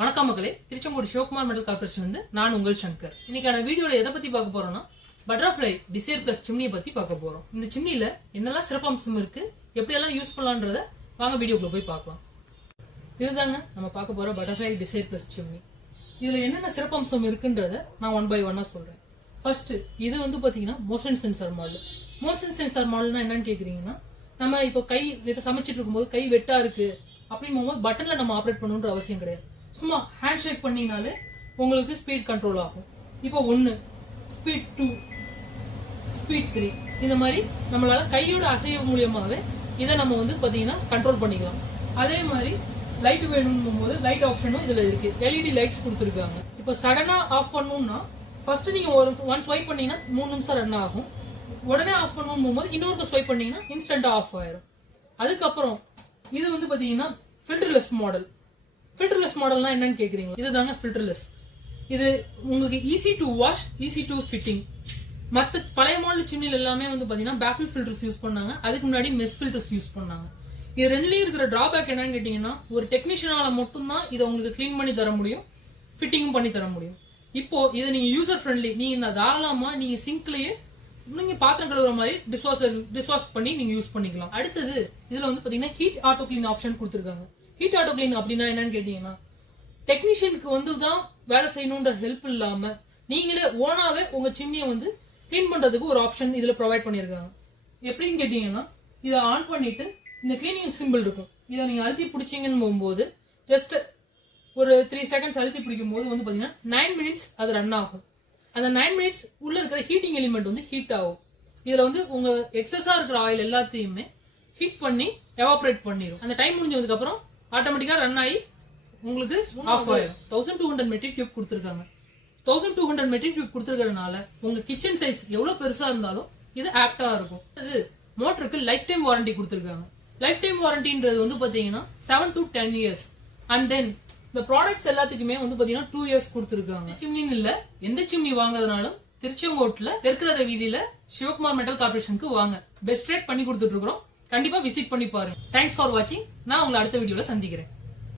வணக்கம் மக்களே, Tiruchengode Sivakumar metal corporation வந்து நான் உங்கள் சங்கர். இன்னைக்கான வீடியோல எதை பத்தி பார்க்க போறோம்னா பட்டர்ஃப்ளை டிசைர் பிளஸ் சிம்னியை பத்தி பார்க்க போறோம். இந்த சிம்னில என்னெல்லாம் சிறப்பம்சம் இருக்கு, எப்படியெல்லாம் யூஸ் பண்ணலான்றத வாங்க வீடியோக்குள்ள போய் பார்க்கலாம். இதுதாங்க நம்ம பார்க்க போற பட்டர்ஃப்ளை டிசைர் பிளஸ் சிம்னி. இதுல என்னென்ன சிறப்பம்சம் இருக்குன்றத நான் ஒன் பை ஒன்னா சொல்றேன். ஃபர்ஸ்ட், இது வந்து பாத்தீங்கன்னா motion sensor model. Motion sensor மாடல்னா என்னன்னு கேக்குறீங்கன்னா, நம்ம இப்போ கை சமைச்சிட்டு இருக்கும்போது கை வெட்டா இருக்கு அப்படின்னு போகும்போது பட்டன்ல நம்ம ஆப்ரேட் பண்ணணுன்ற அவசியம் கிடையாது. சும்மா ஹேண்ட் ஷேக் பண்ணினாலே உங்களுக்கு ஸ்பீட் கண்ட்ரோல் ஆகும். இப்போ 1, ஸ்பீட் 2, ஸ்பீட் 3, இந்த மாதிரி நம்மளால கையோட அசைவு மூலியமாவே இதை நம்ம வந்து பாத்தீங்கன்னா கண்ட்ரோல் பண்ணிக்கலாம். அதே மாதிரி லைட் வேணும் போது லைட் ஆப்ஷனும் இதுல இருக்கு. எல்இடி லைட்ஸ் கொடுத்துருக்காங்க. இப்போ சடனா ஆஃப் பண்ணணும்னா ஃபர்ஸ்ட் நீங்க ஒன் ஸ்வைப் பண்ணீங்கன்னா 3 நிமிஷம் ரன் ஆகும். உடனே ஆஃப் பண்ணணும் போகும்போது இன்னொரு ஸ்வைப் பண்ணீங்கன்னா இன்ஸ்டன்டா ஆஃப் ஆயிரும். அதுக்கப்புறம் இது வந்து பாத்தீங்கன்னா ஃபில்டர்லெஸ் மாடல். ஃபில்டர்லெஸ் மாடல்னா என்னன்னு கேக்குறீங்களா? இதுதாங்க ஃபில்டர்லெஸ். இது உங்களுக்கு easy to wash, easy to fitting. மற்ற பழைய மாடல் சிம்னில எல்லாமே வந்து பாத்தீங்கன்னா பேஃபில் ஃபில்டர்ஸ் யூஸ் பண்ணாங்க. அதுக்கு முன்னாடி மெஸ் ஃபில்டர்ஸ் யூஸ் பண்ணாங்க. இது ரெண்டுலயும் இருக்கிற டிராபேக் என்னன்னு கேட்டீங்கன்னா, ஒரு டெக்னீஷியனால மட்டும்தான் இதை உங்களுக்கு கிளீன் பண்ணி தர முடியும், ஃபிட்டிங்கும் பண்ணி தர முடியும். இப்போ இதை நீங்க யூசர் ஃப்ரெண்ட்லி, நீங்க தாராளமா நீங்க சிங்க்லயே நீங்க பாத்திரம் கழுவுற மாதிரி டிஷ்வாஷ் பண்ணி நீங்க யூஸ் பண்ணிக்கலாம். அடுத்தது இதுல வந்து பாத்தீங்கன்னா ஹீட் ஆட்டோ கிளீன் ஆப்ஷன் கொடுத்துருக்காங்க. ஹீட் ஆட்டோ கிளீன் அப்படின்னா என்னன்னு கேட்டீங்கன்னா, டெக்னீஷியனுக்கு வந்து தான் வேலை செய்யணும்ன்ற ஹெல்ப் இல்லாம நீங்களே ஓனாவே உங்க சிம்னியை வந்து கிளீன் பண்றதுக்கு ஒரு ஆப்ஷன் இதுல ப்ரொவைட் பண்ணிருக்காங்க. எப்படின்னு கேட்டீங்கன்னா, இதை ஆன் பண்ணிட்டு இந்த கிளீனிங் சிம்பிள் இருக்கும். இதை நீங்க அழுத்தி பிடிச்சீங்கன்னு போகும்போது ஜஸ்ட் ஒரு 3 செகண்ட்ஸ் அழுத்தி பிடிக்கும் போது வந்து பாத்தீங்கன்னா 9 மினிட்ஸ் அது ரன் ஆகும். அந்த 9 மினிட்ஸ் உள்ள இருக்கிற ஹீட்டிங் எலிமெண்ட் வந்து ஹீட் ஆகும். இதுல வந்து உங்க எக்ஸஸா இருக்கிற ஆயில் எல்லாத்தையுமே ஹீட் பண்ணி எவாபரேட் பண்ணிடும். அந்த டைம் முடிஞ்சதுக்கு அப்புறம் ஆட்டோமேட்டிக்கா ரன் ஆகி உங்களுக்கு ஆஃப் ஆயிடும். 1200 மெட்ரிக் கியூப் கொடுத்துருக்காங்க. 1200 மெட்ரிக் கியூப் கொடுத்துருக்கறதுனால உங்க கிச்சன் சைஸ் எவ்வளவு பெருசா இருந்தாலும் இது ஆப்டா இருக்கும். இது மோட்டருக்கு லைஃப் டைம் வாரண்டி கொடுத்துருக்காங்க. லைஃப் டைம் வாரண்டின்றது வந்து பாத்தீங்கன்னா 7 to 10 years. அண்ட் தென் இந்த ப்ராடக்ட்ஸ் எல்லாத்துக்குமே வந்து பாத்தீங்கன்னா 2 years கொடுத்துருக்காங்க. சிம்னின்னு இல்ல, எந்த சிம்னி வாங்குறதுனாலும் திருச்செங்கோட்டுல தெற்கிறத வீதியில சிவகுமார் மெட்டல் கார்பரேஷனுக்கு வாங்க. பெஸ்ட் ரேட் பண்ணி கொடுத்துட்டு இருக்கிறோம். கண்டிப்பா விசிட் பண்ணி பாருங்க. தேங்க்ஸ் ஃபார் வாட்சிங். நான் உங்களை அடுத்த வீடியோல சந்திக்கிறேன்.